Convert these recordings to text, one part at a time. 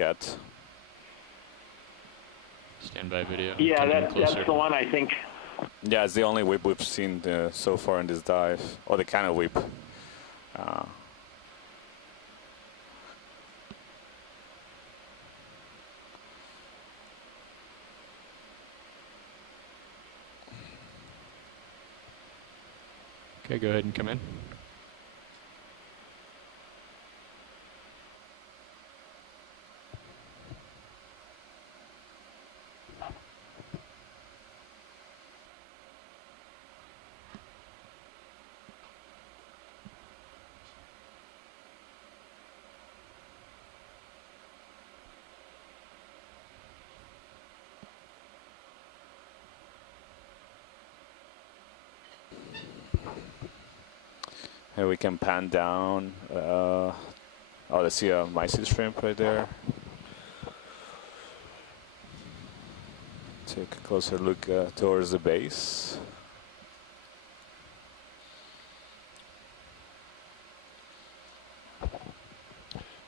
at. Standby video. Yeah, that's the one, I think. Yeah, it's the only whip we've seen so far in this dive, or the kind of whip. Okay, go ahead and come in. And we can pan down. Oh, let's see a mysis shrimp right there. Take a closer look towards the base.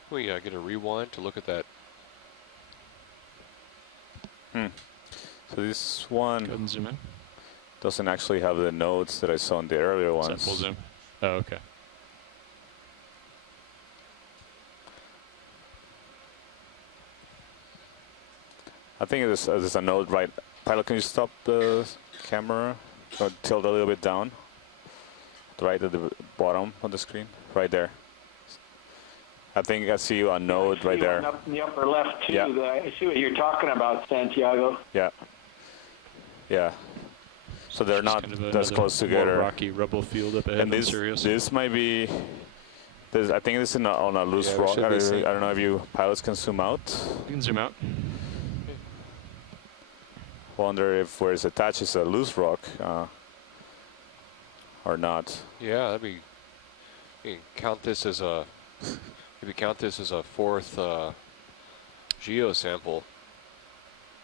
We get a rewind to look at that. So this one Go ahead and zoom in. doesn't actually have the nodes that I saw in the earlier Is that ones. full zoom? Oh, okay. I think there's a node right. Pilot, can you stop the camera or tilt a little bit down? Right at the bottom of the screen, right there. I think I see a node right there. Up in the upper left too. Yeah. I see what you're talking about, Santiago. Yeah. Yeah. So they're Just not kind of as close together. More rocky rubble field up ahead. And this might be. I think this is on a loose rock. I don't know if you pilots can zoom out. You can zoom out. Wonder if where it's attached is a loose rock or not. Yeah, that'd be. You can count this as a. Maybe count this as a fourth geo sample.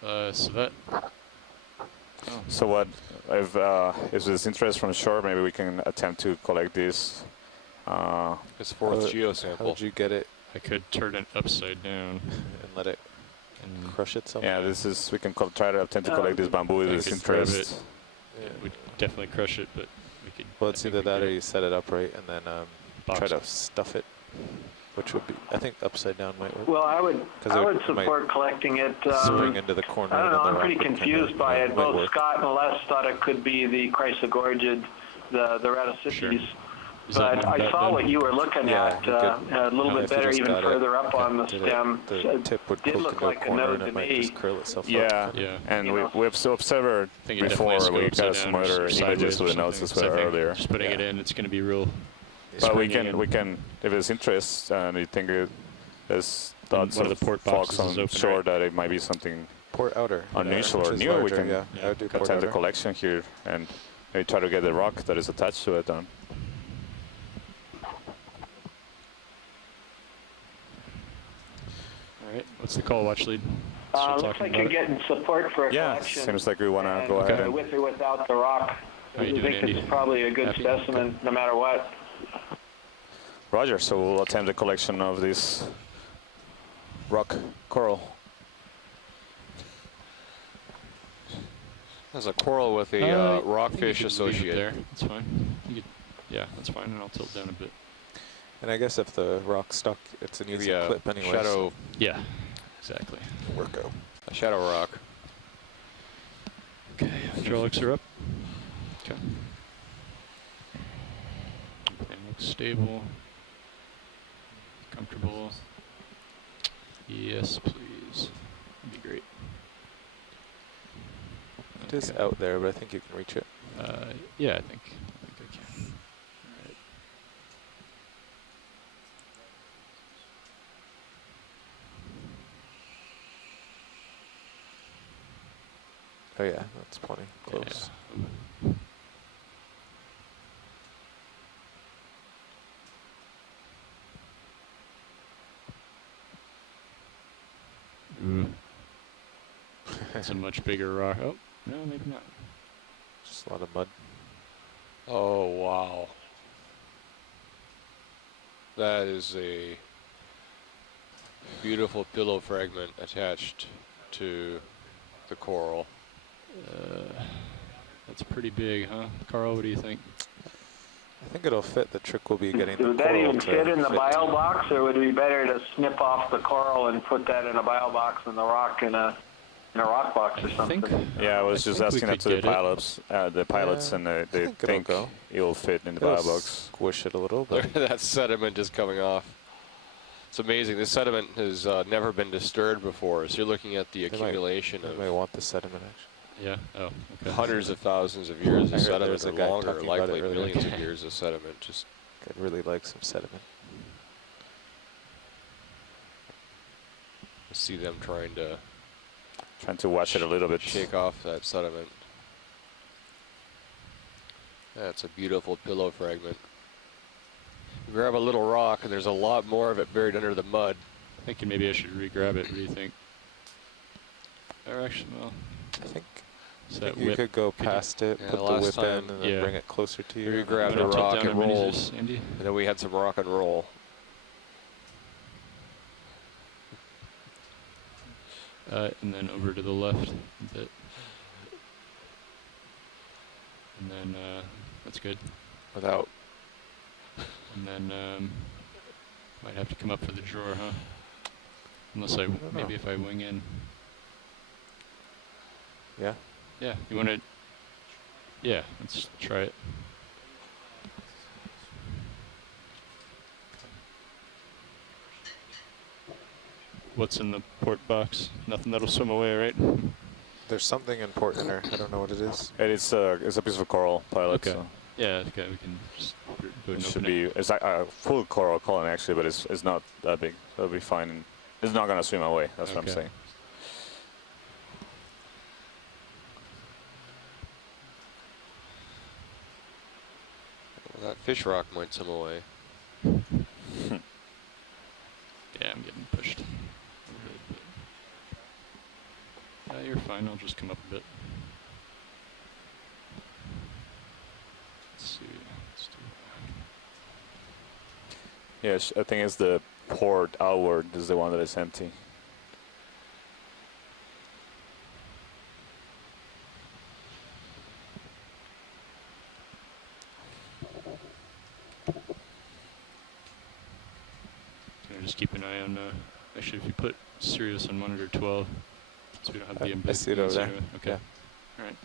So that. Oh. So what if there's interest from shore, maybe we can attempt to collect this. It's fourth geo sample. How did you get it I could turn it upside down. and let it And crush itself? Yeah, this is we can try to attempt to collect this bamboo with I this could grab interest. Yeah. it would definitely crush it, but we could. Well, it's either that or you set it up right and then Box try to it. stuff it, which would be, I think upside down might work. Well, I would it support collecting it. Spring into the corner. I don't know. of the I'm rock pretty would confused kinda by it. might Both work. Scott and Les thought it could be the chrysogorgid, the Raticides. Sure. Is But that I that saw bad? what you were looking Yeah, at you could- a little if bit you better, just even got it, further up on the did stem. the So tip would did poke look into like a a corner node and to it might me. just curl itself Yeah, up. Yeah. and You know. we've observed I think it before. definitely We scopes got it some down or other sideways images or with the nodes as something. well So I think earlier. Just putting it in, it's going to be real. But we springy can if there's interest and you think there's thoughts one of of the port folks boxes on is open, shore right? that it might be something Port outer. unusual which or is new, we larger, can yeah. I would do port attempt the outer. collection here and maybe try to get the rock that is attached to it done. All right. What's the call watch lead? Looks like you're getting support for a Yeah, collection. seems like we want to and, go ahead and with or without the rock. How you I doing, think Andy? it's probably a good Happy? specimen, no matter what. Roger. So we'll attempt the collection of this rock coral. There's a coral with a I think you rockfish could leave it associated. there. That's fine. You could, yeah, that's fine. And I'll tilt down a bit. And I guess if the rock's stuck, it's an Maybe easy a clip anyway. shadow, Yeah, exactly. So work out. a shadow rock. Okay, hydraulics are up. Okay. Everything looks stable. Comfortable. Yes, please. That'd be great. It is out there, but I think you can reach it. Yeah, I think I can. All right. Oh yeah, that's plenty close. Yeah. Ooh. That's a much bigger rock. Oh, no, maybe not. Just a lot of mud. Oh, wow. That is a Beautiful pillow fragment attached to the coral. That's pretty big, huh? Carl, what do you think? I think it'll fit. The trick will be getting the Would that coral even to fit in the fit. bio box, or would it be better to snip off the coral and put that in a bio box and the rock in a rock box or I something? think. Yeah, I was I just think we asking that could to the get it. pilots, and I they think it'll think go. it'll fit in the It'll bio box. squish it a little, but That sediment is coming off. It's amazing. This sediment has never been disturbed before, so you're looking at the might- accumulation I of might want the sediment actually. Yeah. Oh, okay. hundreds of thousands of years I of heard there sediment, was a or guy longer, talking about it likely earlier. millions of years of sediment. Just I'd really like some sediment. see them trying to Trying to wash it a little bit. shake off that sediment. That's a beautiful pillow fragment. You grab a little rock, and there's a lot more of it buried under the mud. Thinking maybe I should re-grab it. What do you think? Or actually, well, I think is that you whip? could go Could you- past it, Yeah, put the last whip time- in, and then yeah. bring it closer to you. Here you grab You the wanna tilt rock down and the roll. menus, Andy? And then we had some rock and roll. And then over to the left a bit. And then that's good. Without. And then might have to come up for the drawer, huh? Unless don't maybe know. if I wing in. Yeah. Yeah, you want to? Yeah, let's try it. What's in the port box? Nothing that'll swim away, right? There's something important in there. I don't know what it is. And it's a piece of coral, pilot. Okay. So Yeah, okay, we can just go it and should open be. it. It's like a full coral colony actually, but it's not that big. So it'll be fine. It's not gonna swim away. That's what I'm Okay. saying. Well, that fish rock might swim away. Yeah, I'm getting pushed. a bit. You're fine. I'll just come up a bit. Let's see. Let's do Yes, I think it's the port outward is the one that is empty. Just keep an eye on. Actually, if you put Sirius on monitor 12, so we don't have the I see it over there. Okay. Yeah. All right.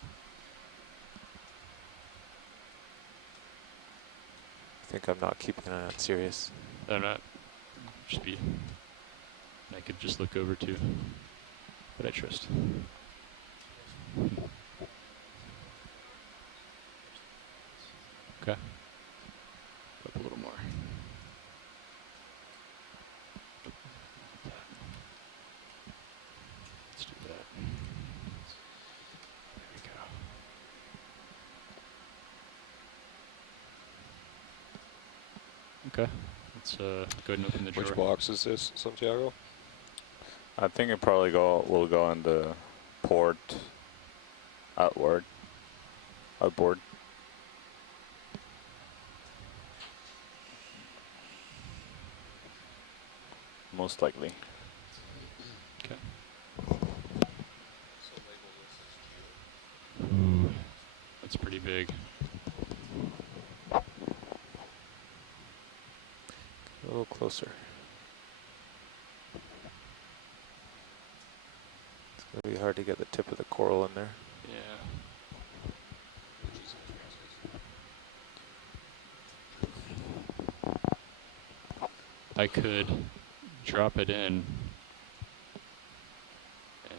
I think I'm not keeping an eye on Sirius. I'm not. Just be. I could just look over too, but I trust. Okay. Up a little more. Let's do that. There we go. Okay. Let's go ahead and open the drawer. Which box is this, Santiago? I think it probably will go in the port outboard. Most likely. Okay. Ooh, that's pretty big. A little closer. It's going to be hard to get the tip of the coral in there. Yeah. I could drop it in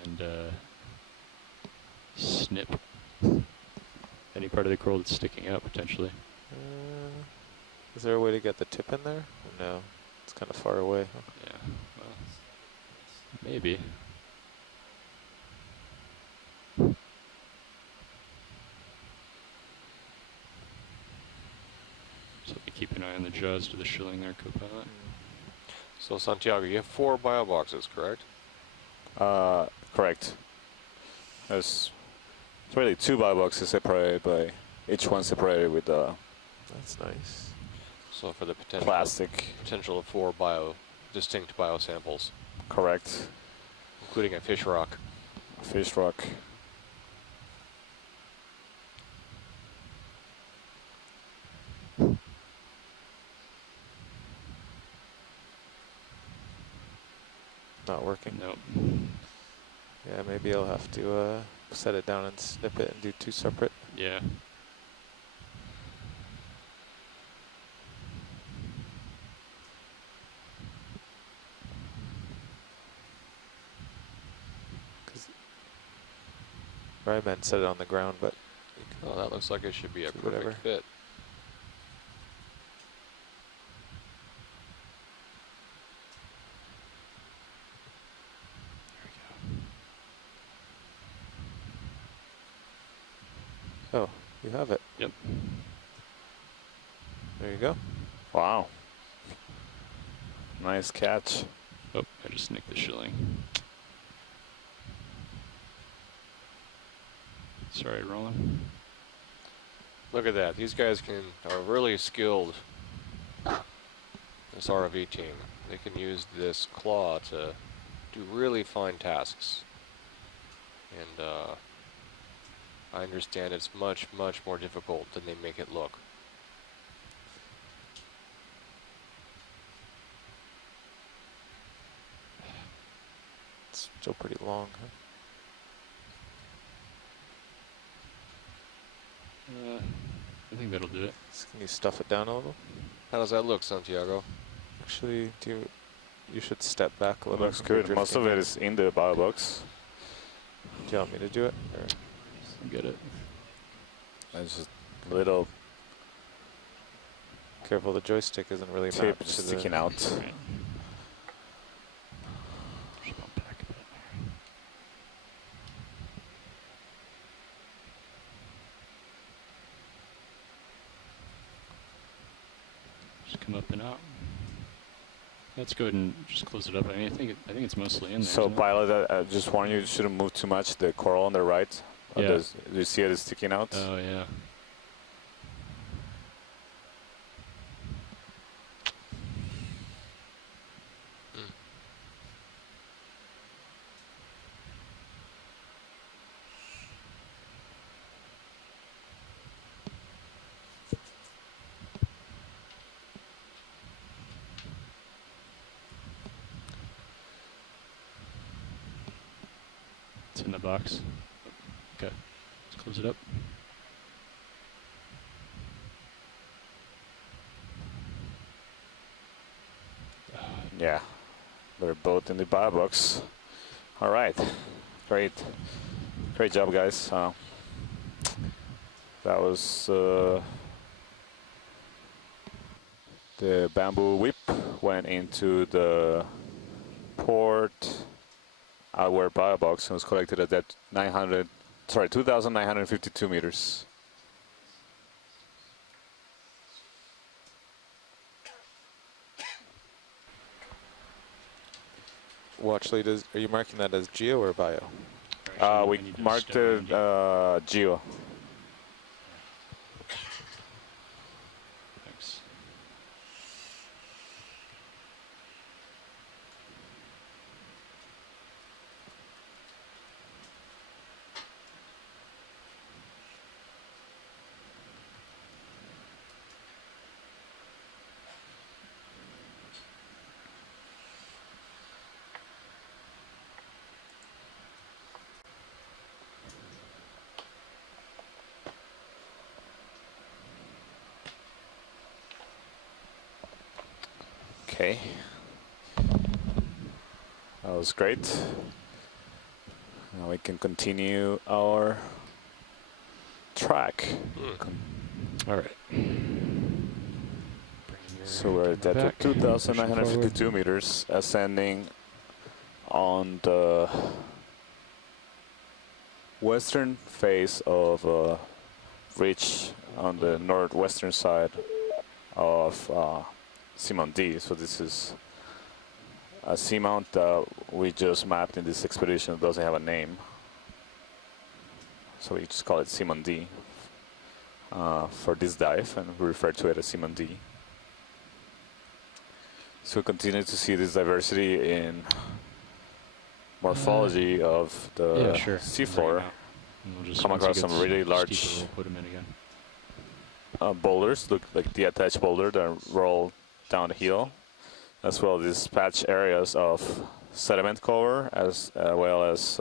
and snip any part of the coral that's sticking out potentially. Is there a way to get the tip in there? No, it's kind of far away. Huh? Yeah, well, maybe. So keep an eye on the jaws to the shilling there, co-pilot. So Santiago, you have 4 bio boxes, correct? Correct. There's really 2 bio boxes separated by each one separated with That's nice. So for the potential plastic. of 4 distinct bio samples. correct. including a fish rock. Fish rock. Not working. Nope. Yeah, maybe I'll have to set it down and snip it and do 2 separate. Yeah. Or I meant set it on the ground, but Oh, that looks like it should be a Do perfect whatever. fit. oh, you have it. Yep. There you go. Wow. Nice catch. Oh, I just nicked the shilling. Sorry, Roland. Look at that. These guys are really skilled. This ROV team. They can use this claw to do really fine tasks. And I understand it's much, much more difficult than they make it look. It's still pretty long, huh? I think that'll do it. Can you stuff it down a little? How does that look, Santiago? Actually, you should step back a little. Looks from your good. Most drifting of it end. is in the bio box. Do you want me to do it? Or Get it. It's just a little careful, the joystick isn't really tip mapped to sticking the, out. Right. Just bump back a bit. Just come up and out. Let's go ahead and just close it up. I mean, I think it's mostly in there. So isn't it? pilot, I just warn you shouldn't move too much. The coral on the right, Yeah. do you see it is sticking out? Oh yeah. It's in the box. Okay, let's close it up. Yeah, they're both in the bio box. All right, great job, guys. That was the bamboo whip went into the port outward bio box and was collected at that 2,952 meters. watch lead is, are you marking that as geo or bio? We marked it geo. Thanks. Okay. That was great. Now we can continue our track. All right. So we're at that 2,952 meters, ascending on the western face of a ridge on the northwestern side of Seamount D. So this is a seamount that we just mapped in this expedition. It doesn't have a name, so we just call it Seamount D for this dive, and we refer to it as Seamount D. So we continue to see this diversity in morphology of the Yeah, sure. seafloor. And we'll just Come once it across some gets really steeper, large we'll put 'em in again. boulders, look like the attached boulder that roll down the hill, as well as these patch areas of sediment cover, as well as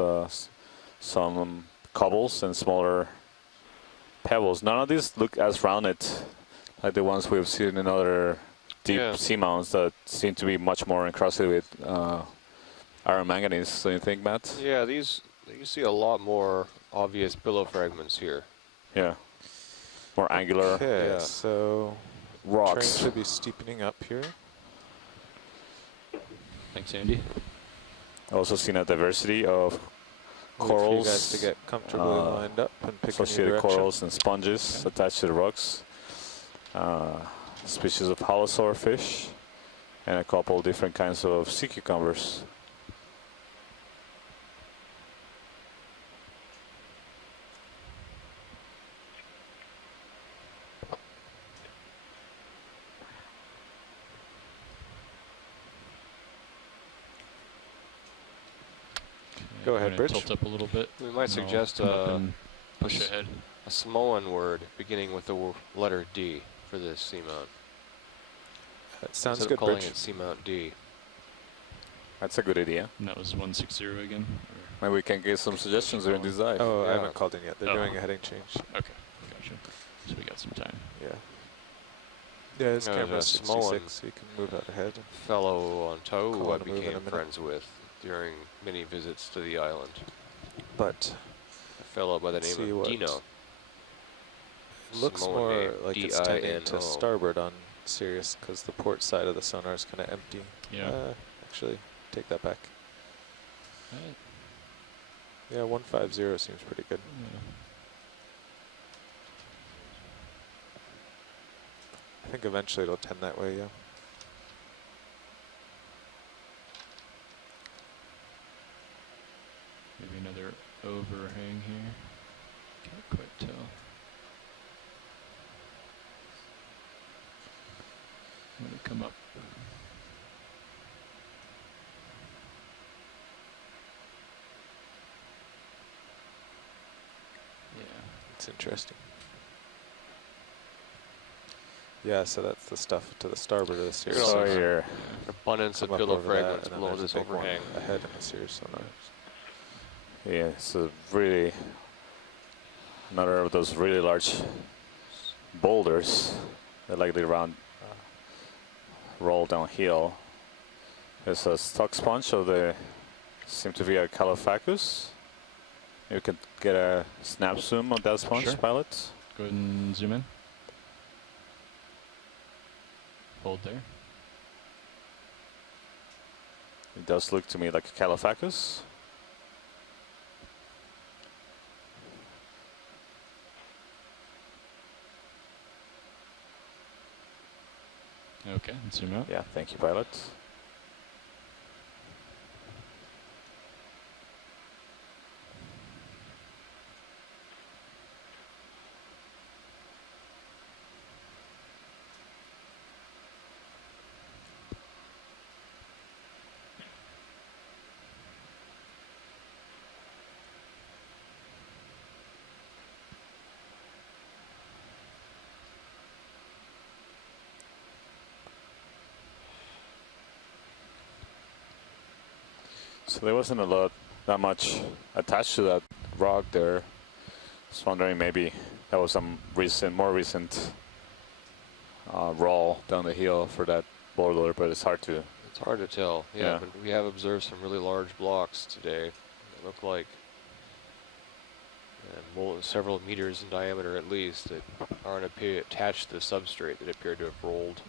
some cobbles and smaller pebbles. None of these look as rounded like the ones we've seen in other deep Yeah. seamounts that seem to be much more encrusted with iron manganese. Don't you think, Matt? Yeah, these you see a lot more obvious pillow fragments here. Yeah. More angular Okay, Yeah. so train rocks. should be steepening up here. Thanks, Andy. Also seen a diversity of Wait for you corals, guys to get comfortably lined up and pick a new associated direction. corals and sponges attached to the rocks. Species of halosaur fish, and a couple different kinds of sea cucumbers. Go I'm ahead, gonna Bridge. Tilt up a little bit. We might and suggest I'll come up and push s- ahead. a Samoan word beginning with the letter D for this seamount. That sounds Instead good, of calling Bridge. it Seamount D. That's a good idea. And that was 160 again. Maybe we can get some suggestions during this dive. Oh, I Yeah. haven't called in yet. They're Oh. doing a heading change. Okay, gotcha. So we got some time. Yeah. Yeah, this No, camera there's is a Samoan 66, so you can move out ahead. Fellow on Call tow I it a move in a became minute. friends with during many visits to the island. But A fellow by the Let's name see of what- Dino. it looks Samoan more name, like it's tending to D-I-N-O. starboard on Sirius because the port side of the sonar is kind of empty. Yeah. Actually, take that back. Alright. Yeah, 150 seems pretty good. Yeah. I think eventually it'll tend that way, yeah. Maybe another overhang here. Can't quite tell. I'm gonna come up. Yeah. It's interesting. Yeah, so that's the stuff to the starboard of the Sirius You're So gonna sonar. here, Abundance of Come up pillow over that, fragments and then below there's a this big one overhang. ahead in the Sirius sonar. yeah, it's a really another of those really large boulders that likely round roll downhill. There's a stock sponge of the seem to be a Calophacus. You can get a snap zoom on that sponge, Sure. pilot. Go ahead and zoom in. Hold there. It does look to me like a Calophacus. Okay, and zoom out. Yeah, thank you, pilot. So there wasn't that much attached to that rock there. Just wondering maybe that was some more recent roll down the hill for that boulder, but it's hard to. It's hard to tell. Yeah, Yeah. but we have observed some really large blocks today. They look like several meters in diameter at least that aren't attached to the substrate that appear to have rolled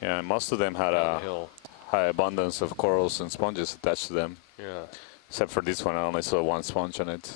Yeah, and most of them had down the a hill. high abundance of corals and sponges attached to them. Yeah. Except for this one, I only saw one sponge on it.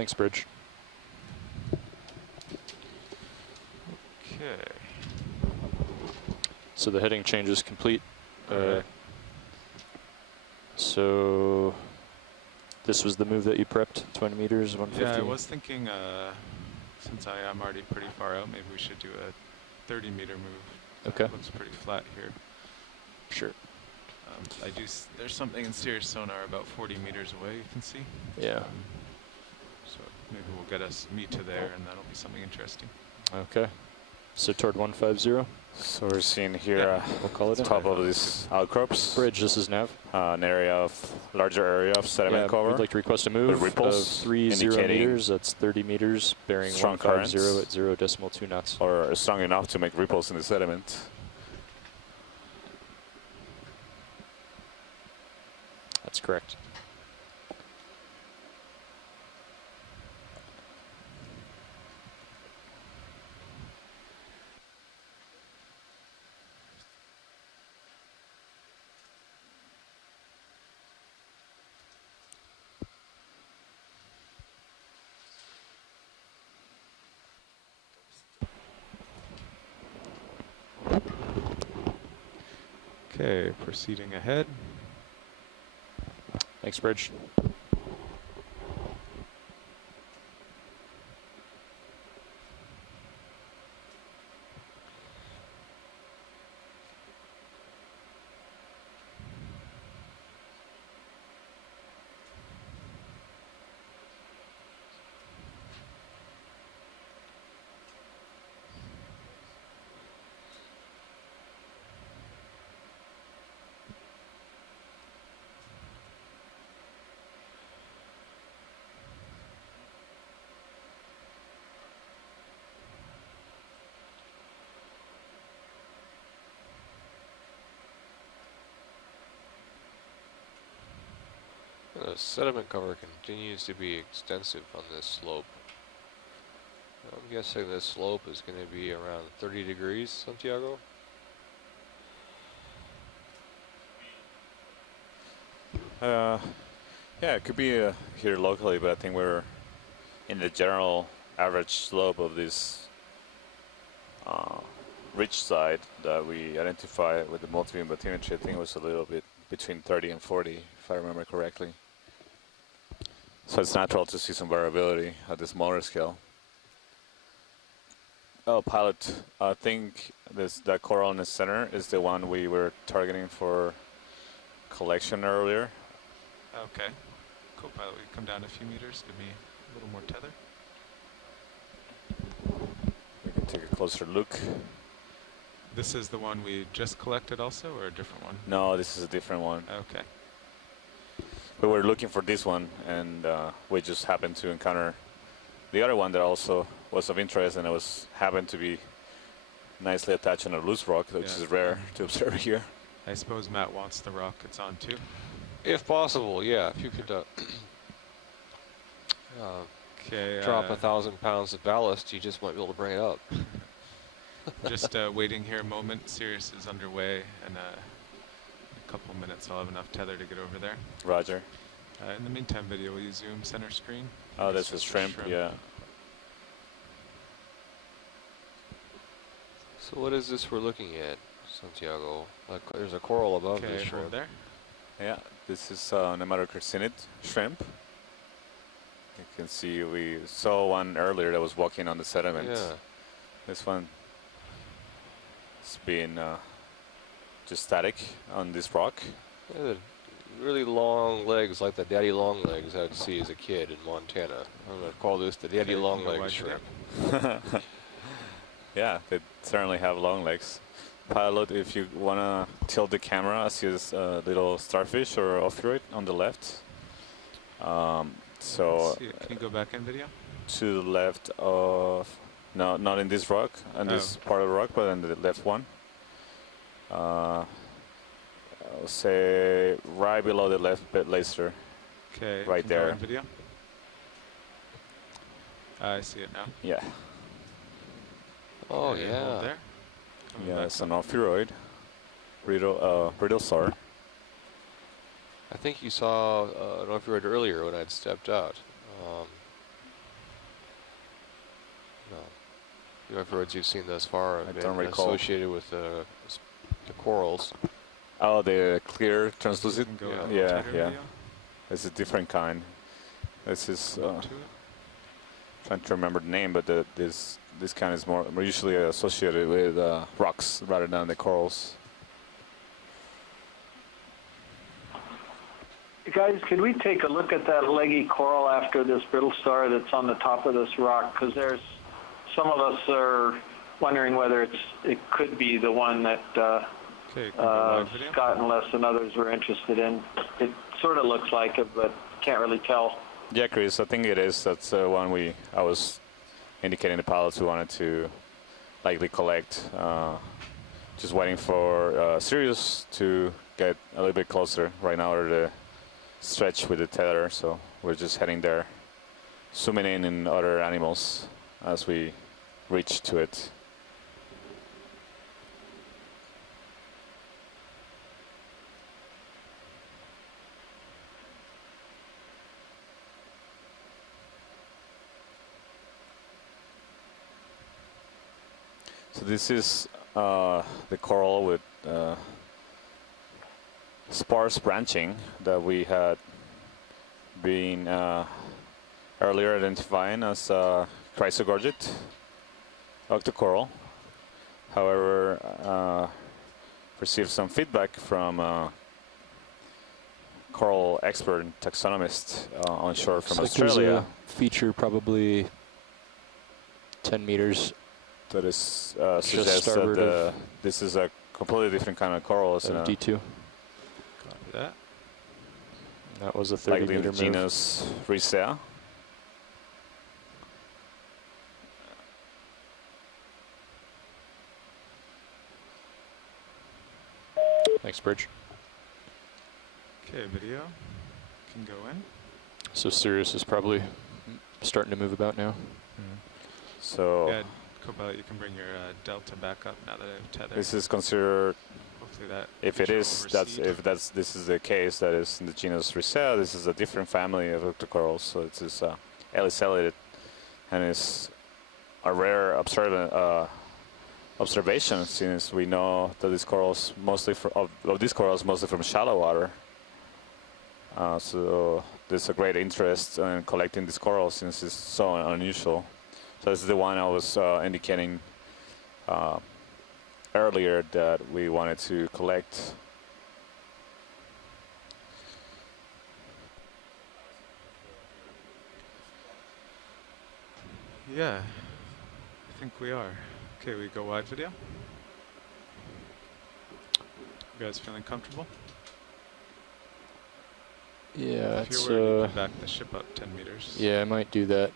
Thanks, Bridge. Okay. So the heading change is complete. Alright. So this was the move that you prepped, 20 meters, 150? Yeah, I was thinking, since I am already pretty far out, maybe we should do a 30-meter move. Okay. Looks pretty flat here. Sure. There's something in Sirius sonar about 40 meters away, you can see. Yeah. So maybe we'll get us meet to there, and that'll be something interesting. Okay. So toward 150. So we're seeing here Yeah. We'll call it in. top of these outcrops. Bridge, this is Nav. An area of larger area of sediment cover. We'd like to request a move of ripples 30 indicating meters. That's 30 meters, bearing strong 150 currents. at 0.2 knots. Or strong enough to make ripples in the sediment. That's correct. Okay, proceeding ahead. Thanks, Bridge. The sediment cover continues to be extensive on this slope. I'm guessing this slope is going to be around 30 degrees, Santiago? Yeah, it could be here locally, but I think we're in the general average slope of this ridge side that we identify with the multi-beam bathymetry. I think it was a little bit between 30 and 40, if I remember correctly. So it's natural to see some variability at the smaller scale. Oh, pilot, I think that coral in the center is the one we were targeting for collection earlier. Okay. Co-pilot, we come down a few meters, give me a little more tether. We can take a closer look. This is the one we just collected also, or a different one? No, this is a different one. Okay. We were looking for this one, and we just happened to encounter the other one that also was of interest, and it was happened to be nicely attached on a loose rock, which Yeah. is rare to observe here. I suppose Matt wants the rock it's on too. If possible, yeah. If you could Okay. drop 1,000 pounds of ballast, you just might be able to bring it up. Just waiting here a moment. Sirius is underway, and a couple minutes I'll have enough tether to get over there. Roger. In the meantime, video, will you zoom center screen? Oh, that's a shrimp, yeah. So what is this we're looking at, Santiago? Like, there's a coral above Okay, this hold shrimp. there. Yeah, this is an hematochrystinid shrimp. You can see we saw one earlier that was walking on the sediment. Yeah. This one has been just static on this rock. Yeah, the really long legs, like the daddy long legs I'd see as a kid in Montana. I'm going to call this the daddy Okay, long go legs wide shrimp. Yeah, they certainly have long legs. Pilot, if you want to tilt the camera, I see this little starfish or ophiuroid on the left. So Let's see it. Can you go back in video? to the left of, no, not in this rock, on this part of the rock, but in the left one. I'll say right below the left bit laser. Okay. Right can go there. in video. I see it now. Yeah, Oh, Okay, hold yeah. there. Coming yeah, back it's up. an ophiuroid, brittle star. I think you saw an ophiuroid earlier when I'd stepped out. The off-roads you've seen thus far have I been don't recall. associated with the corals. Oh, the clear You translucent. can go Yeah. a little Yeah, tighter yeah. video It's a different kind. This is to it. trying to remember the name, but this kind is more usually associated with rocks rather than the corals. Guys, could we take a look at that leggy coral after this brittle star that's on the top of this rock? Because there's some of us are wondering whether it could be the one that Okay, you can go live video. Scott and Les and others were interested in. It sort of looks like it, but can't really tell. Yeah, Chris, I think it is. That's one I was indicating the pilots who wanted to likely collect. Just waiting for Sirius to get a little bit closer. Right now we're the stretch with the tether, so we're just heading there, zooming in other animals as we reach to it. So this is the coral with sparse branching that we had been earlier identifying as chrysogorgid octocoral. However, received some feedback from coral expert and taxonomist onshore from Looks like there's Australia. a feature probably 10 meters That is suggests that starboard of- this is a completely different kind of coral. It's of D2. Copy that. That was a 30 likely in meter the move. genus Ricea. Thanks, Bridge. Okay, video can go in. So Sirius is probably starting to move about now. So Yeah, Copilot, you can bring your delta back up now that I've tethered. this is considered, Hopefully that. if it feature is, will that's recede. if this is the case, that is in the genus Ricea. This is a different family of octocorals. So it is elisellid, and it's a rare observation, since we know that these corals mostly of these corals mostly from shallow water. So there's a great interest in collecting these corals since it's so unusual. So this is the one I was indicating earlier that we wanted to collect. Yeah, I think we are. Okay, we go wide video. You guys feeling comfortable? Yeah, If it's you're worried, you can back the ship up 10 meters. yeah, I might do that.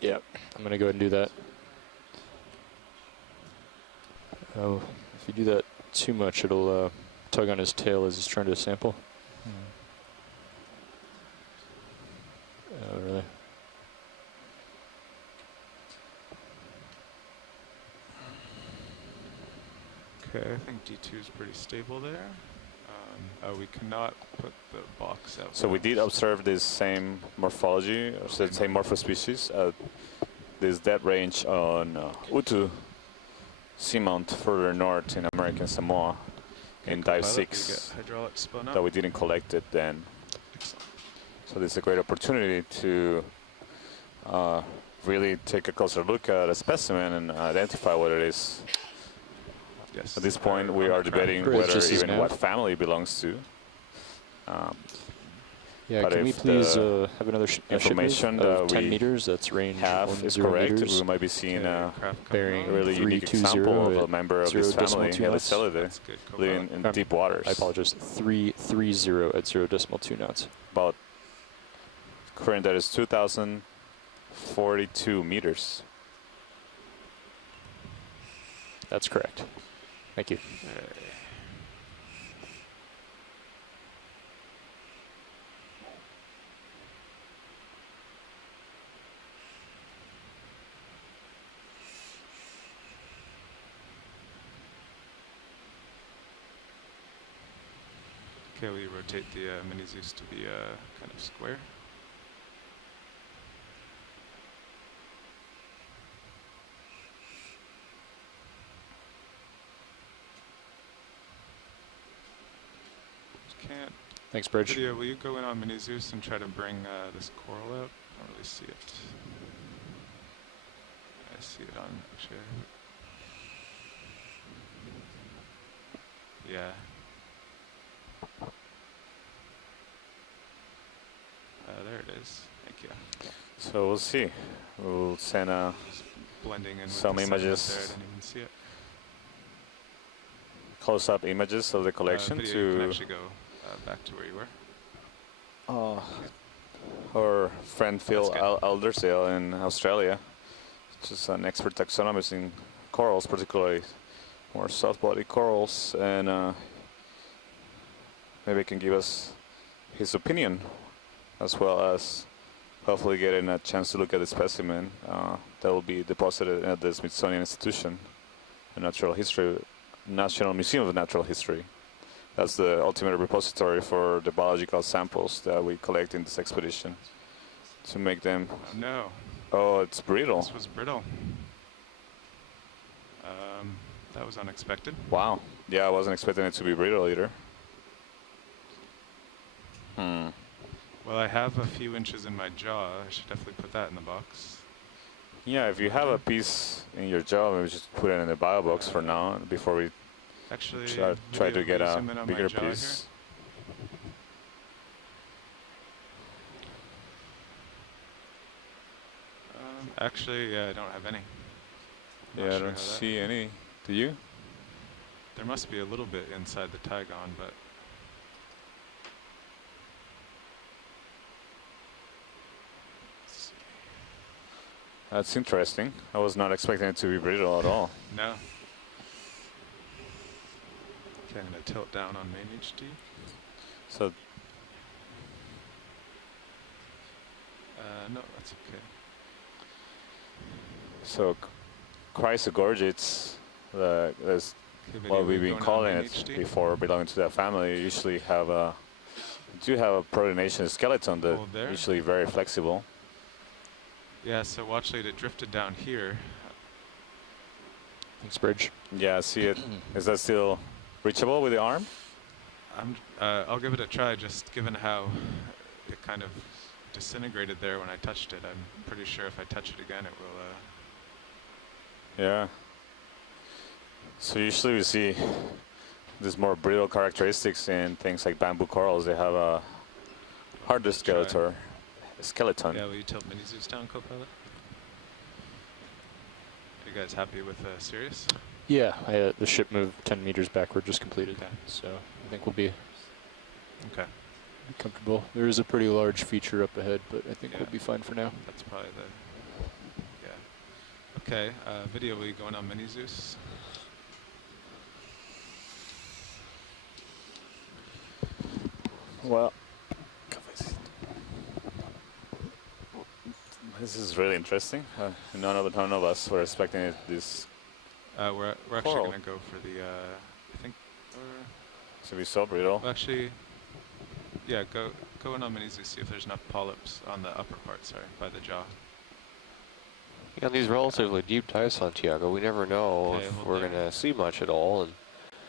Yeah, I'm gonna go ahead and do that. Oh, if you do that too much, it'll tug on his tail as he's trying to sample. Oh, really? Okay, I think D2 is pretty stable there. We cannot put the box out. So we did observe this same morphology, or the same morphospecies at this dead range on Utu seamount further north in American Samoa in dive Copilot, we 6 get hydraulic spun up. that we didn't collect it then. So this is a great opportunity to really take a closer look at a specimen and identify what it is. Yes. At this point, we are debating Bridge whether just is even nav. what family it belongs to. Yeah, But can we if please the have another information of that 10 we meters? That's range Half is 10 correct. meters. We might be seeing Okay, a craft coming bearing on. really unique 320 example of a at member of this 0.2 family, knots. Helicelidae, That's good, living Copilot. in deep waters. I apologize. 330 at 0.2 knots. About current that is 2,042 meters. That's correct. Thank you. Okay, we rotate the mini Zeus to be kind of square. Thanks, Bridge. Video, will you go in on Mini Zeus and try to bring this coral out? I don't really see it. I see it on actually. Yeah. There it is. Thank you. So we'll see. We'll send Blending in with some the sediment images. there. I didn't even see it. Close-up images of the collection Video, you can to actually go back to where you were. our friend Phil That's good. Aldersdale in Australia, just an expert taxonomist in corals, particularly more soft body corals, and maybe he can give us his opinion, as well as hopefully getting a chance to look at the specimen that will be deposited at the Smithsonian Institution, the National Museum of Natural History. That's the ultimate repository for the biological samples that we collect in this expedition to make them. No, Oh, it's brittle. this was brittle. That was unexpected. Wow. Yeah, I wasn't expecting it to be brittle either. Well, I have a few inches in my jaw. I should definitely put that in the box. Yeah, if you have a piece in your jaw, maybe just put it in the bio box for now before we Actually, try video, to get will you a zoom in on my bigger jaw here? piece. Actually, yeah, I don't have any. Not Yeah, I sure don't how that- see any. Do you? There must be a little bit inside the Tygon, but let's see. That's interesting. I was not expecting it to be brittle at all. No. Okay, I'm gonna tilt down on main HD. So No, that's okay. So Chrysogorgids, that's Okay, video, what we're we've been going on calling main it HD. before belonging to that family. Usually have a protonation skeleton that Hold there. usually very flexible. Yeah, so watch lead, it drifted down here. Thanks, Bridge. Yeah, I see it. Is that still reachable with the arm? I'll give it a try, just given how it kind of disintegrated there when I touched it. I'm pretty sure if I touch it again, it will. Yeah. So usually we see these more brittle characteristics in things like bamboo corals. They have a harder skeleton. Yeah, will you tilt Mini Zeus down, Copilot? Are you guys happy with Sirius? Yeah, the ship moved 10 meters backward, just completed. Okay. So I think we'll be Okay, comfortable. There is a pretty large feature up ahead, but I think Yeah. we'll be fine for now. that's probably the. Yeah. Okay, video, will you go in on Mini Zeus? Well, this is really interesting. None of us were expecting it this We're actually Coral. going to go for the. I think. to be so brittle. Well, actually, yeah, go in on Mini Zeus, see if there's enough polyps on the upper part. Sorry, by the jaw. Yeah, on these relatively deep dives, Santiago, we never know Okay, if hold we're there. going to see much at all, and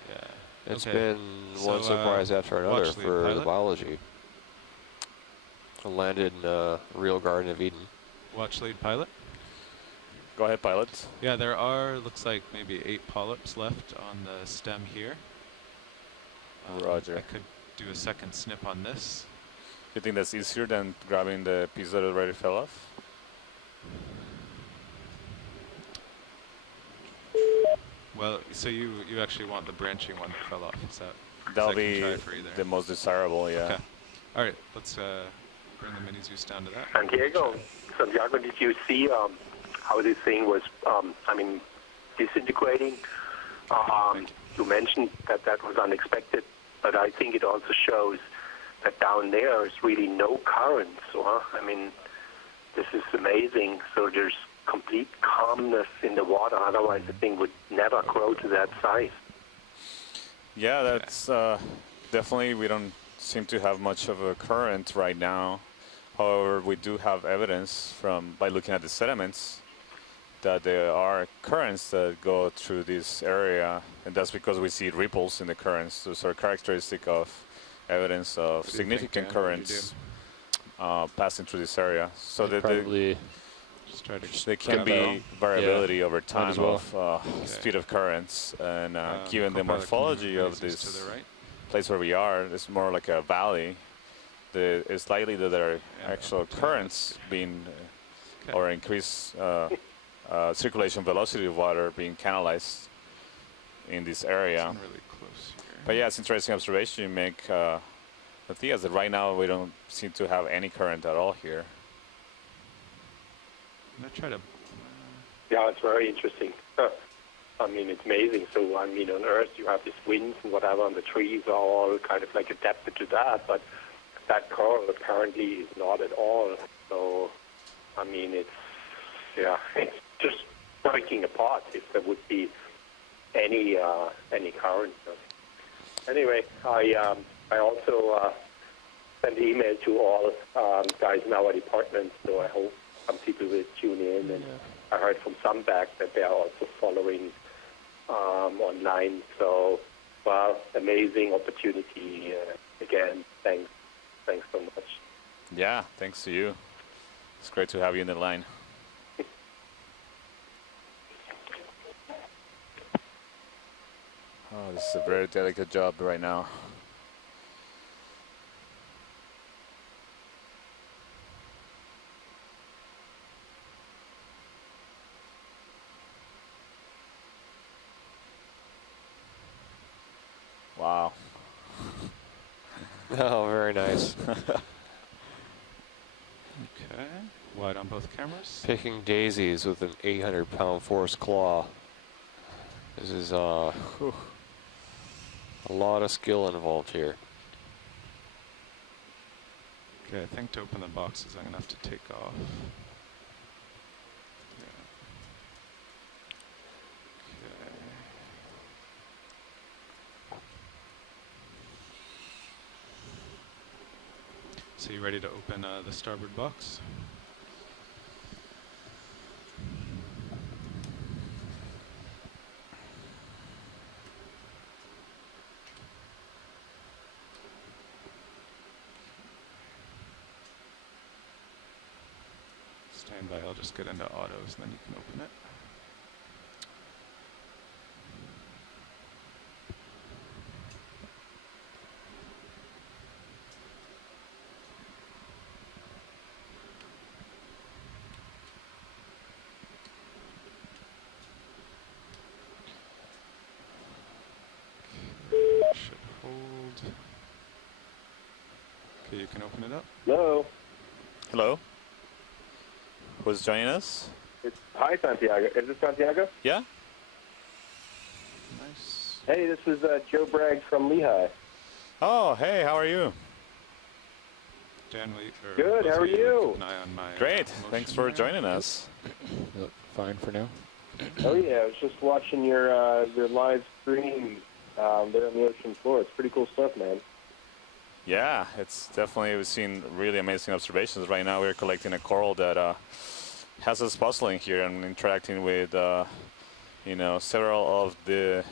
Yeah. it's Okay. been one So, surprise after another watch lead for the pilot. biology. I landed in a real Garden of Eden. Watch lead pilot. Go ahead, pilot. Yeah, there are, looks like maybe 8 polyps left on the stem here. Roger. I could do a second snip on this. You think that's easier than grabbing the piece that already fell off? Well, so you actually want the branching one that fell off, is that? That'll Second be try for either. the most desirable, yeah. Okay. All right, let's bring the Mini Zeus down to that. Santiago, did you see how this thing was, disintegrating? You mentioned that was unexpected, but I think it also shows that down there is really no current. So, this is amazing. So there's complete calmness in the water. Otherwise, the thing would never grow to that size. Yeah, that's definitely, we don't seem to have much of a current right now. However, we do have evidence by looking at the sediments that there are currents that go through this area, and that's because we see ripples in the currents. Those are characteristic of evidence of What do you think, significant Dan? What would you currents passing through this area. So that Probably Just try to. there can grab be it all? variability over as time well. of speed of currents, and given the Copilot, can you morphology of raise these this to the right? place where we are, it's more like a valley. It's likely that there are Yeah, actual okay, that's currents being Okay. or increased circulation velocity of water being canalized in this area. It's really close here. But yeah, it's interesting observation you make. The thing is that right now we don't seem to have any current at all here. I'm gonna try to. Yeah, it's very interesting. I mean, it's amazing. So, I mean, on Earth you have these winds and whatever, and the trees are all kind of like adapted to that, but that coral apparently is not at all. So, I mean, it's just breaking apart if there would be any current. Anyway, I also sent an email to all guys in our department, so I hope some people will tune in. And I heard from some back that they are also following online. So, well, amazing opportunity. Again, thanks so much. Yeah, thanks to you. It's great to have you in the line. Oh, this is a very delicate job right now. Wow. Oh, very nice. Okay. Wide on both cameras. Picking daisies with an 800-pound force claw. This is a lot of skill involved here. Okay, I think to open the boxes, I'm gonna have to take off. Yeah. Okay. So you ready to open the starboard box? Stand by, I'll just get into autos and then you can open it. Okay, should hold. Okay, you can open it up. Hello. Hello. Who's joining us? Hi, Santiago. Is this Santiago? Yeah? Nice. Hey, this is Joe Bragg from Lehigh. Oh, hey, how are you? Dan, Good, how are you? Keep an eye on my, Great. motion Thanks for there. joining us. Look fine for now. Oh yeah, I was just watching your live stream there on the ocean floor. It's pretty cool stuff, man. Yeah, it's definitely, we've seen really amazing observations. Right now we're collecting a coral that has us puzzling here and interacting with, several of the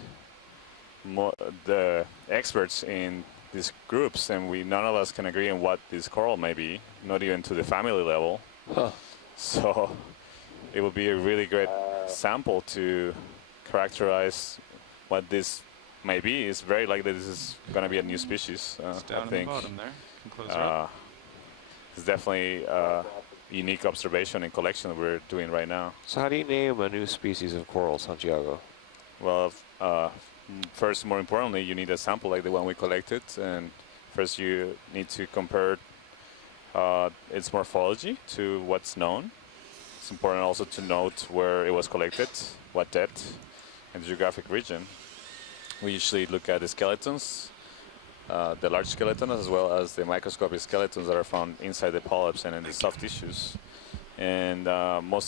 experts in these groups, and none of us can agree on what this coral may be, not even to the family level. Huh. So it would be a really great sample to characterize what this may be. It's very likely this is going to be a new species. It's down I at think the bottom there. You can close her up. it's definitely a unique observation and collection we're doing right now. So how do you name a new species of coral, Santiago? Well, first, more importantly, you need a sample like the one we collected, and first you need to compare its morphology to what's known. It's important also to note where it was collected, what depth, and geographic region. We usually look at the skeletons, the large skeletons, as well as the microscopic skeletons that are found inside the polyps and in the soft tissues. And one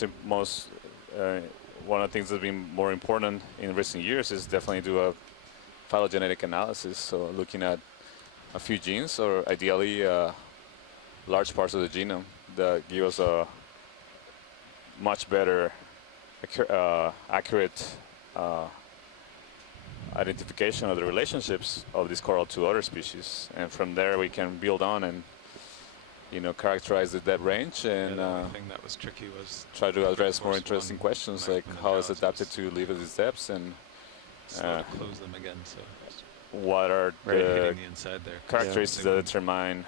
of the things that's been more important in recent years is definitely do a phylogenetic analysis. So looking at a few genes, or ideally large parts of the genome, that give us a much better accurate identification of the relationships of this coral to other species, and from there we can build on and characterize the depth range and the only thing that was tricky was try to address more course interesting one questions might like win the how it's jaws, adapted it's to live at these depths and slow to close them again. So what are hitting the the inside there. characteristics that determine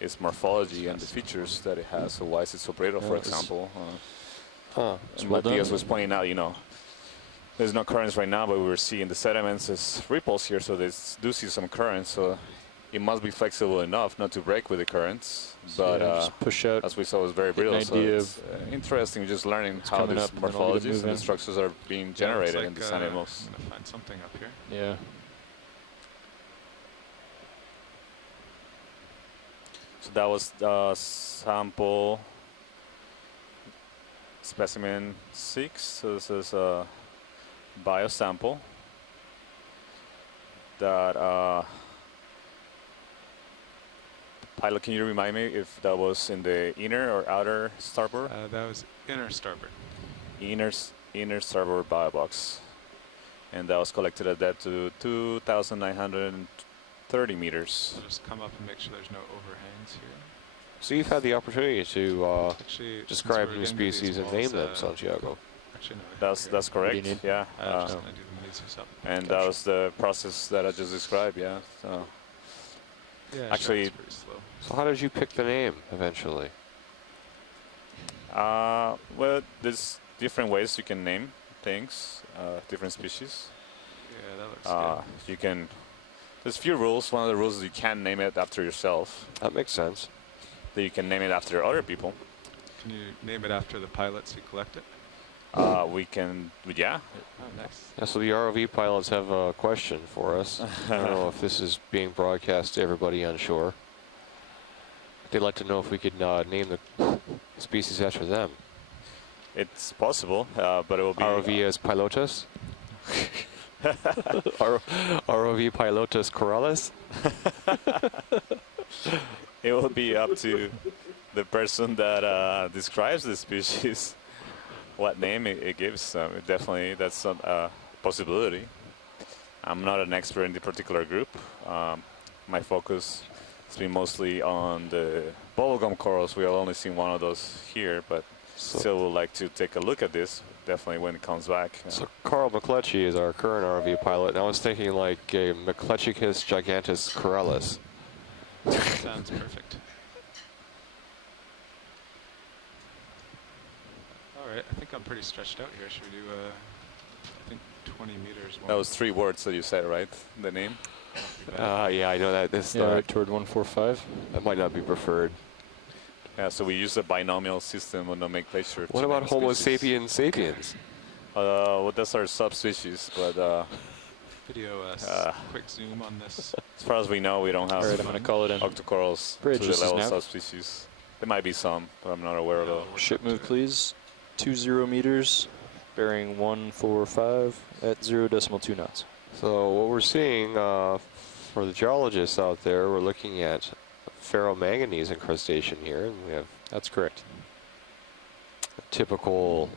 its morphology and the features that it has. So why is it so brittle, for example? It's And well Matthias done. was pointing out, there's no currents right now, but we were seeing the sediments as ripples here, so they do see some currents. So it must be flexible enough not to break with the currents. But just push out. as we saw, it was very Get an brittle. So idea it's interesting just learning how coming these up, and then I'll get it morphologies and the moving. structures are being Yeah, generated looks in like, these animals. I'm gonna find something up here. Yeah. So that was sample specimen 6. So this is a biosample that pilot, can you remind me if that was in the inner or outer starboard? That was inner starboard. Inner starboard biobox, and that was collected at depth to 2,930 meters. So just come up and make sure there's no overhangs here. So you've had the opportunity to Actually, since describe we're new getting to these species and walls, name them, Santiago. Actually, no. That's correct. need? Yeah. I'm just gonna do the mesos up. And that was the process that I just described. Yeah. So Yeah, actually- it's pretty slow. So how did you pick the name eventually? well, there's different ways you can name things, different species. Yeah, that looks good. You can. There's few rules. One of the rules is you can't name it after yourself. That makes sense. That you can name it after other people. Can you name it after the pilots who collect it? We can. Yeah. Oh, nice. Yeah, so the ROV pilots have a question for us. I don't know if this is being broadcast to everybody on shore. They'd like to know if we could name the species after them. It's possible, but it will be ROV as pilotus? ROV pilotus corrales? It will be up to the person that describes the species what name it gives. Definitely, that's a possibility. I'm not an expert in the particular group. My focus has been mostly on the bubblegum corals. We have only seen one of those here, but still would like to take a look at this. Definitely when it comes back. So Carl McCletchy is our current ROV pilot, and I was thinking like a McCletchicus gigantus corallus. Sounds perfect. All right, I think I'm pretty stretched out here. Should we do, I think 20 meters. That was 3 words that you said, right? The name? Yeah, I know that. This Yeah, right toward 145. that might not be preferred. Yeah, so we use a binomial system of nomenclature. What to about name Homo species. sapiens sapiens? Well, that's our subspecies, but Video quick zoom on this. as far as we know, we don't have All right, I'm going to call it in. octocorals Bridge, to this the is level nav. subspecies. There might be some, but I'm not aware of it. Ship move, please. 20 meters, bearing 145 at 0.2 knots. So what we're seeing for the geologists out there, we're looking at ferromanganese incrustation here, and we have That's correct. a typical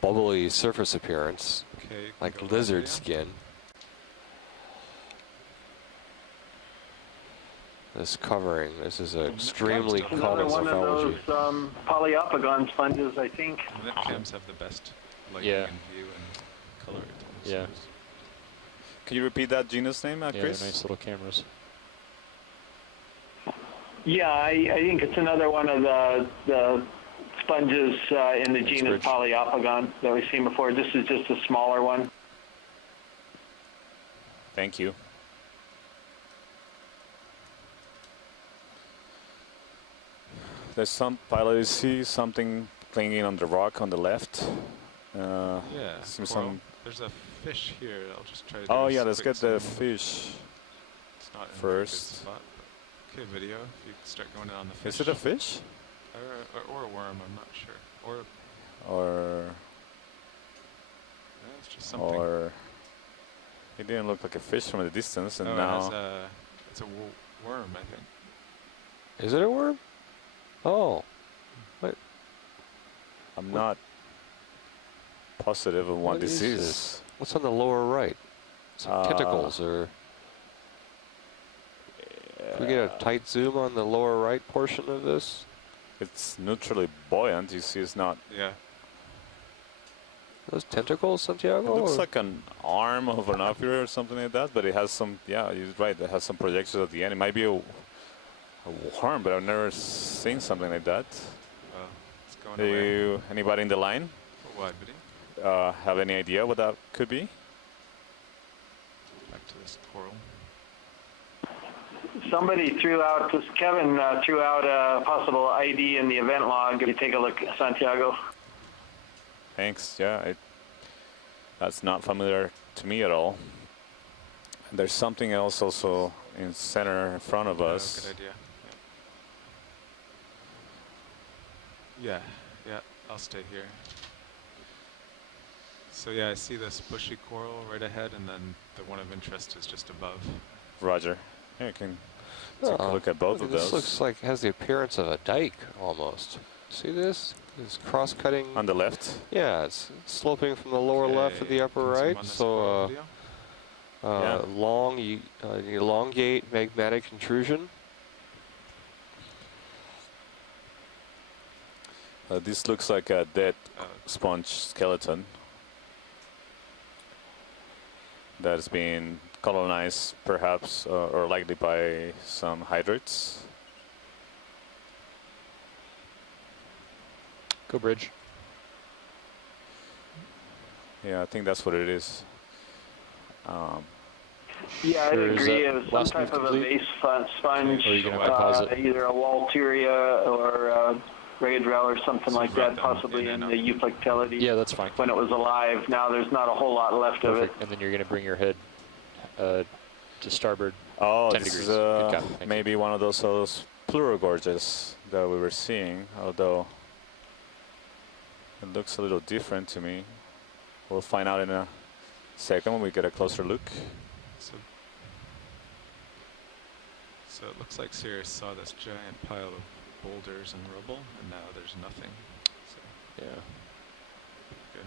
bubbly surface appearance, Okay, you can like go back lizard again. skin. This covering, this is an extremely It's Another common one of those morphology. polyopogon sponges, I think. The cams have the best lighting Yeah. and view and color. Yeah. Can you repeat that genus name, Yeah, Chris? nice little cameras. Yeah, I think it's another one of the sponges in the genus Bridge. polyopogon that we've seen before. This is just a smaller one. Thank you. There's some pilot. You see something clinging on the rock on the left. Yeah, Seems coral. some. There's a fish here. I'll just try to do Oh this yeah, let's quick get the zoom. fish. It's not in a very good first. spot, but- Okay, video. If you start going in on the fish. Is it a fish Or a worm, I'm not sure. Or or it's just something. or? It didn't look like a fish from the distance, and Oh, now it's a worm, I think. Is it a worm? Oh, I'm not. positive of one What is disease. this? What's on the lower right? Some tentacles, or can we get a tight zoom on the lower right portion of this? It's neutrally buoyant. You see, it's not. Yeah. Those tentacles, Santiago? It looks or- like an arm of an opera or something like that, but it has some. Yeah, you're right. It has some projections at the end. It might be a worm, but I've never seen something like that. It's going Do away. you, anybody in the line A wide video. have any idea what that could be? Back to this coral. Somebody threw out, Kevin threw out a possible ID in the event log. If you take a look, Santiago. Thanks. Yeah, that's not familiar to me at all. And there's something else also in center in front of us. Good idea. Yeah. Yeah, I'll stay here. So yeah, I see this bushy coral right ahead, and then the one of interest is just above. Roger. Yeah, you can take a look at both of This those. looks like has the appearance of a dike almost. See this? This cross-cutting. On the left. Yeah, it's sloping from the lower left to the upper Can zoom right. on this So coral video? yeah. Elongate magmatic intrusion. This looks like a dead sponge skeleton that's been colonized, perhaps, or likely by some hydrates. Go bridge. Yeah, I think that's what it is. Yeah, I'd Sure, is agree. that It was some last type move of a complete? base sponge, Or are you gonna pause it? either a Walteria or Ragadrel or something So like we've got that, them possibly in in and the euplectellity Yeah, that's fine. when it was alive. Now there's not a whole lot left of it. Perfect. And then you're going to bring your head to starboard. Oh, 10 this degrees. is Good copy. Thank you. maybe one of those plurogorges that we were seeing, although it looks a little different to me. We'll find out in a second when we get a closer look. So it looks like Sirius saw this giant pile of boulders and rubble, and now there's nothing. So Yeah. good.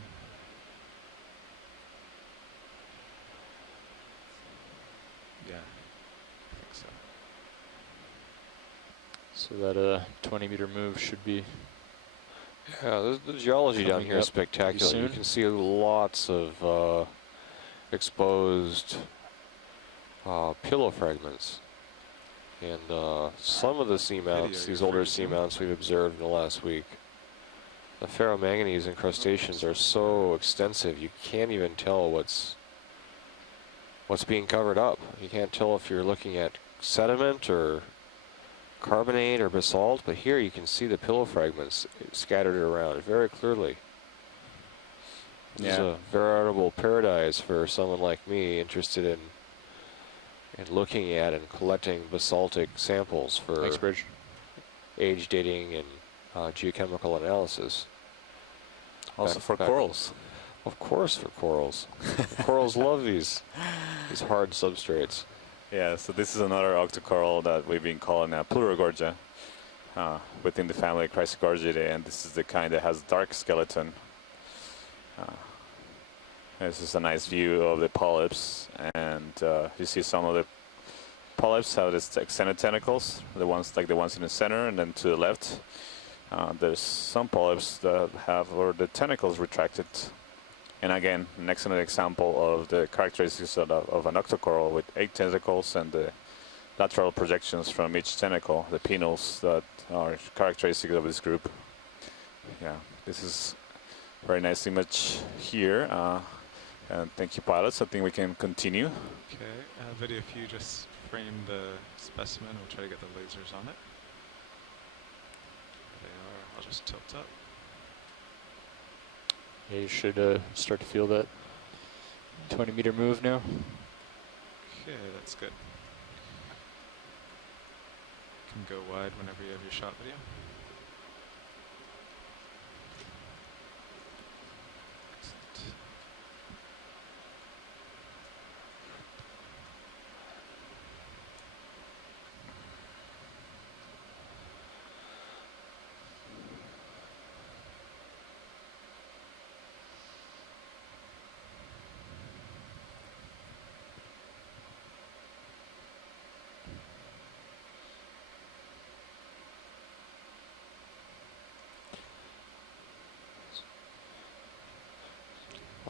Yeah, I think so. So that 20-meter move should be. Yeah, the geology down Coming here is up pretty spectacular. You soon. can see lots of exposed pillow fragments. And some of the seamounts, these older seamounts we've observed in the last week, the ferromanganese incrustations are so extensive you can't even tell what's being covered up. You can't tell if you're looking at sediment or carbonate or basalt, but here you can see the pillow fragments scattered around very clearly. This is Yeah. a veritable paradise for someone like me interested in looking at and collecting basaltic samples for Thanks, Bridge. age dating and geochemical analysis. Also Back- for back- corals. Of course, for corals. Corals love these hard substrates. Yeah, so this is another octocoral that we've been calling a plurogorgia within the family Chrysogorgidae, and this is the kind that has dark skeleton. This is a nice view of the polyps, and you see some of the polyps have this extended tentacles, the ones like the ones in the center, and then to the left, there's some polyps that have the tentacles retracted. And again, an excellent example of the characteristics of an octocoral with 8 tentacles and the lateral projections from each tentacle, the pinnals that are characteristic of this group. Yeah, this is a very nice image here. And thank you, pilots. I think we can continue. Okay, video, if you just frame the specimen, we'll try to get the lasers on it. There they are. I'll just tilt up. Yeah, you should start to feel that 20-meter move now. Okay, that's good. You can go wide whenever you have your shot video. Excellent.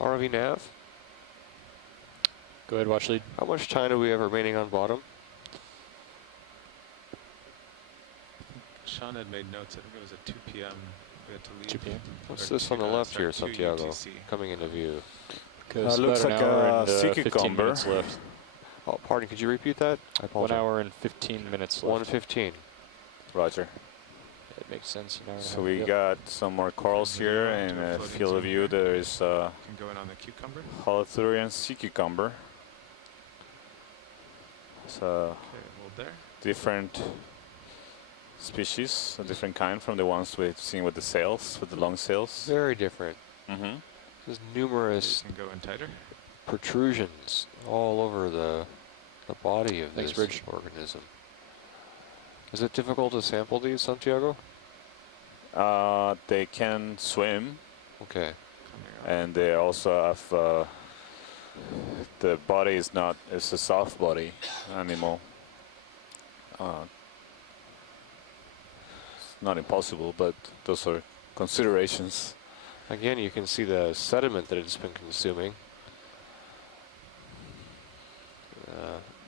ROV nav. Go ahead, watch lead. How much time do we have remaining on bottom? Sean had made notes. I think it was at 2 p.m. We had to leave. 2 p.m. What's Or this on the two- left sorry, here, 2 Santiago? UTC. Coming into view. Goes looks about like an hour a and sea 15 cucumber. minutes left. Oh, pardon, could you repeat that? I 1 apologize. hour and 15 minutes left. 1:15. Roger. That makes sense. An hour and a So half. we Yep. got some more corals here, and Do a a floating field of zoom view. here. There is Can go in on the cucumber. Holothurian sea cucumber. So Okay, hold there. different species, a different kind from the ones we've seen with the sails, with the long sails. Very different. Mm-hmm. There's Okay, numerous you can go in tighter. protrusions all over the body of Thanks, this Bridge. organism. Is it difficult to sample these, Santiago? They can swim, Okay. Coming up. and they also have the body is not, it's a soft body animal. It's not impossible, but those are considerations. Again, you can see the sediment that it's been consuming.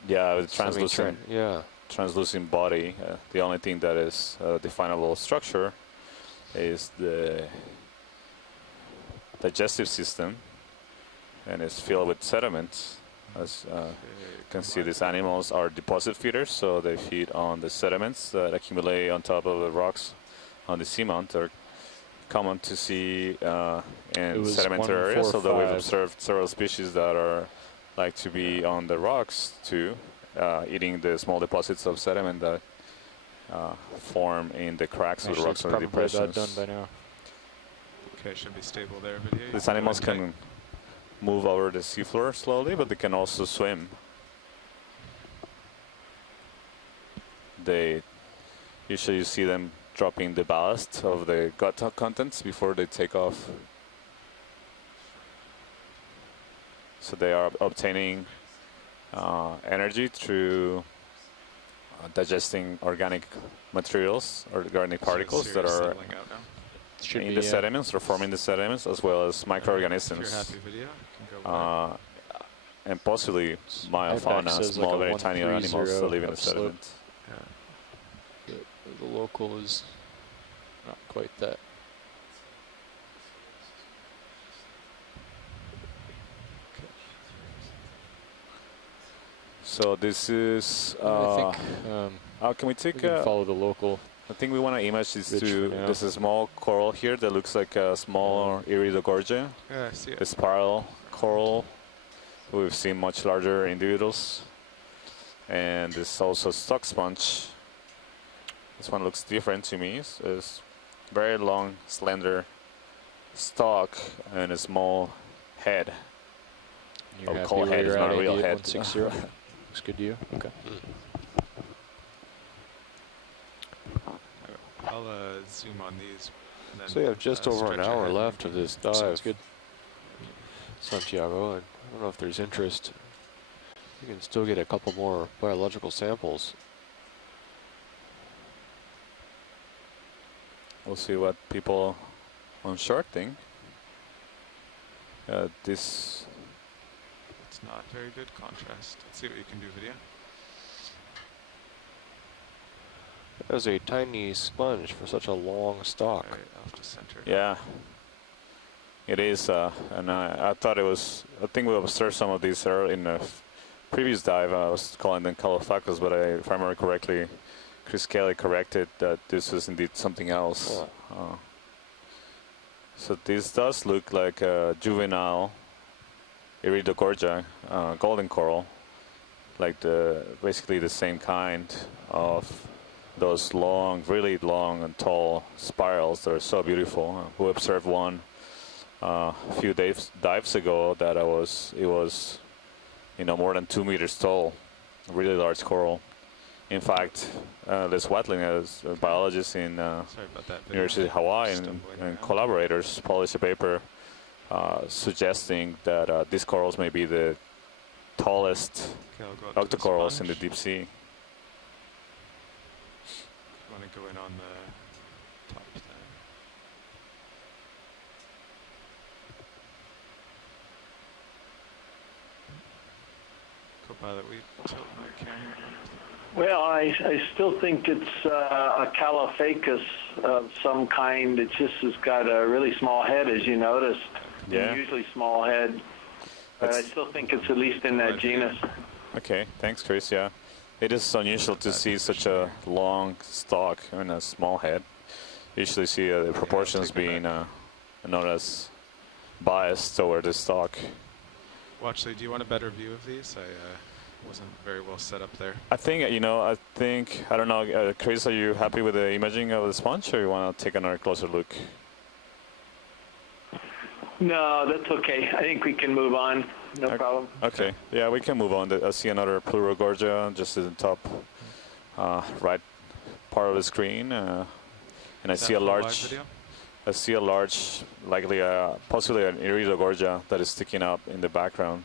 Yeah, with translucent, Yeah. translucent body. The only thing that is definable structure is the digestive system, and it's filled with sediments. As you can see, these animals are deposit feeders, so they feed on the sediments that accumulate on top of the rocks on the seamount. They're common to see It in was sedimentary areas, although we've 145. observed several species that are like to be on the rocks too, eating the small deposits of sediment that form in the cracks of the Actually, rocks it's or the probably about depressions. done by now. Okay, should be stable there, but here. These animals can move over the seafloor slowly, but they can also swim. They usually you see them dropping the ballast of the gut contents before they take off. So they are obtaining energy through digesting organic materials or organic particles that are Should in be, the sediments or forming the sediments, as well as If you're microorganisms. happy video, you can go And possibly Impact myofauna, says small, like a very tiny animals that 130 live in the upslope. sediment. The local is not quite that. So this is. I think Can we we take? can follow the local. I think we want to image these Ridge two. for now. There's a small coral here that looks like a small iridogorgia, Yeah, I see it. the spiral coral. We've seen much larger individuals, and there's also stock sponge. This one looks different to me. It's very long, slender stalk and a small head. You're Oh, happy coal where head is you're not at, a real head. 88160. Looks good to you. Okay. I'll zoom on these. And then, So we have just over an stretch hour ahead. left of this dive. Sounds good. Santiago, and I don't know if there's interest. You can still get a couple more biological samples. We'll see what people on shore think. This It's not very good contrast. Let's see what you can do, video. There's a tiny sponge for such a long stalk. Right off the center. Yeah, it is, and I thought it was. I think we observed some of these in a previous dive. I was calling them Calophagus, but if I remember correctly, Chris Kelly corrected that this was indeed something else. So this does look like a juvenile iridogorgia, golden coral, like basically the same kind of those long, really long and tall spirals that are so beautiful. We observed one a few dives ago that it was more than 2 meters tall, a really large coral. In fact, Les Watling, as a biologist in Sorry about that. Video. University of Hawaii Stumbling and around. collaborators published a paper suggesting that these corals may be the tallest Okay, I'll go up to the octocorals in the sponge. deep sea. Want to go in on the top then. Pilot, we tilt my camera. Well, I still think it's a Calophacus of some kind. It just has got a really small head, as you noticed. Yeah. Unusually small head. But I still think it's at least in that genus. Okay, thanks, Chris. Yeah, it is unusual to see such a long stalk and a small head. Usually see the proportions being not as biased toward the stalk. Well, actually, do you want a better view of these? I wasn't very well set up there. I think, I don't know, Chris, are you happy with the imaging of the sponge, or you want to take another closer look? No, that's okay. I think we can move on. No problem. Okay, yeah, we can move on. I see another Pleurogorgia just at the top right part of the screen, and I see a large, likely possibly an Iridogorgia that is sticking up in the background.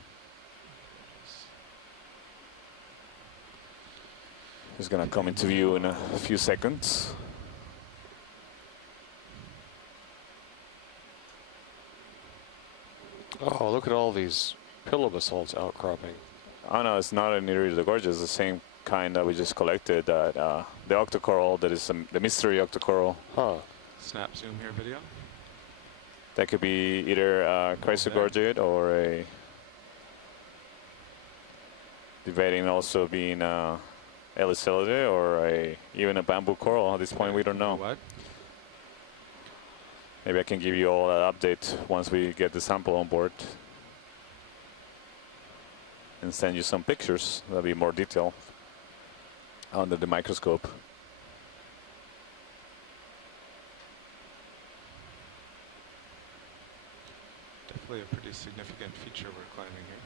It's gonna come into view in a few seconds. Oh, look at all these pillow basalts outcropping. Oh no, it's not an Iridogorgia. It's the same kind that we just collected. That the octocoral, that is the mystery octocoral. Huh. Snap zoom here video. That could be either Chrysogorgid or a debating also being Eliselidae or even a bamboo coral. At this point, we don't know. What? Maybe I can give you all that update once we get the sample on board and send you some pictures. That'll be more detail under the microscope. Definitely a pretty significant feature we're climbing here.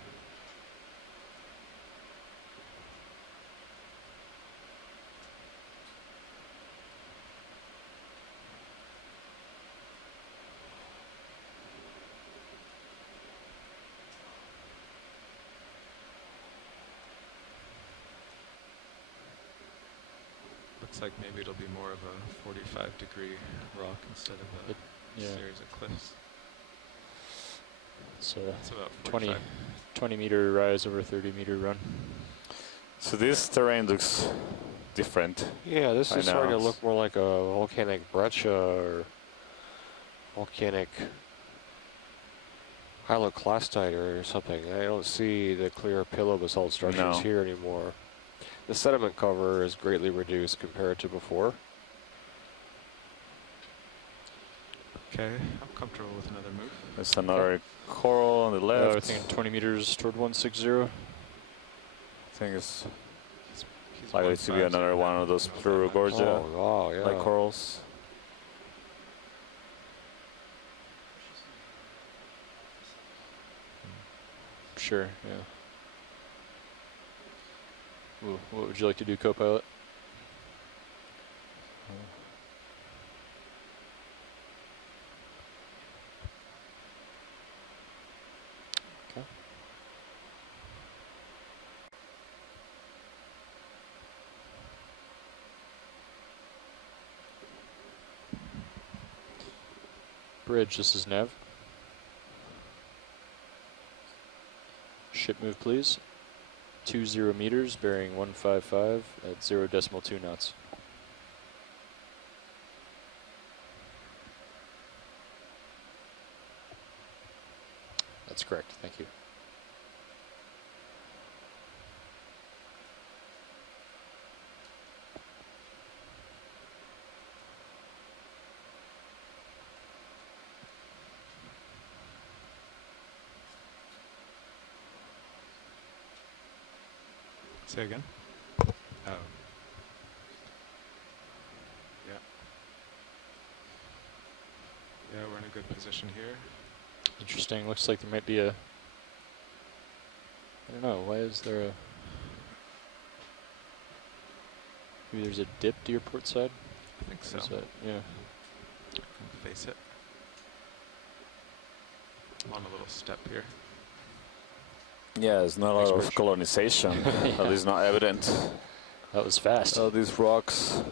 Looks like maybe it'll be more of a 45-degree rock instead of a series of cliffs. It's It's about 20 meter rise over 30 meter run. So this terrain looks different. Yeah, this I is starting to know. look more like a volcanic breccia or volcanic hyaloclastite or something. I don't see the clear pillow basalt structures No. here anymore. The sediment cover is greatly reduced compared to before. Okay, I'm comfortable with another move. There's another coral on the left. I think 20 meters toward 160. I think it's He's likely to be 150, another one of those I don't know if that matters. Pleurogorgia Oh, wow, yeah. like corals. Sure, yeah. Ooh, what would you like to do, co-pilot? Okay. Bridge, this is Nav. Ship move, please. 20 meters, bearing 155 at 0.2 knots. That's correct, thank you. Say again? Oh. Yeah. Yeah, we're in a good position here. Interesting, looks like there might be a, I don't know, why is there a, maybe there's a dip to your port side? I think so. Is that, yeah. Face it. I'm on a little step here. Yeah, there's not a lot of colonization. At least not evident. That was fast. All these rocks.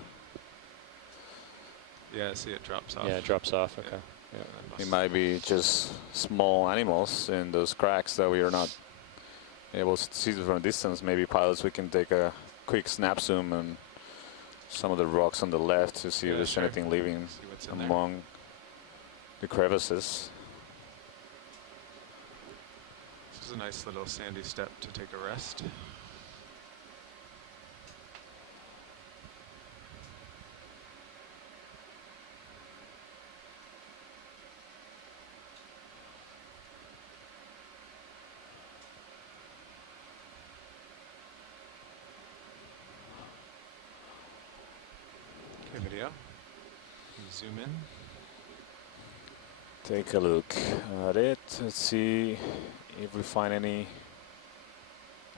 Yeah, see it drops off. Yeah, it drops off, okay. Yeah, that It must- might be just small animals in those cracks that we are not Yeah, we'll see it from a distance. Maybe pilots, we can take a quick snap zoom on some of the rocks on the left to see if Yeah, there's sure. anything living See what's in there. among the crevices. This is a nice little sandy step to take a rest. Okay, video. Zoom in. Take a look at it. Let's see if we find any.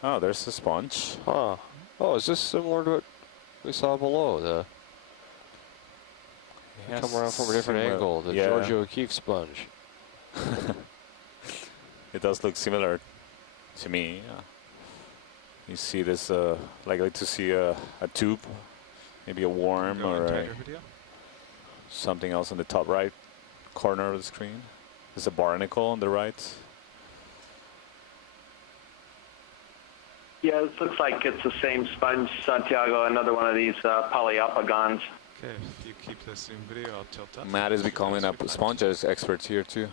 Oh, there's a sponge. Huh. Oh, is this similar to what we saw below? The come around from a different Similar- angle. The yeah. George O'Keefe sponge. It does look similar to me. You see this, likely to see a tube, maybe a worm Go or in a, tighter, video. something else in the top right corner of the screen. There's a barnacle on the right. Yeah, this looks like it's the same sponge, Santiago, another one of these polyopagons. Okay, if you keep this Zoom video, I'll tilt up. Matt is becoming a Should sponge expert here too.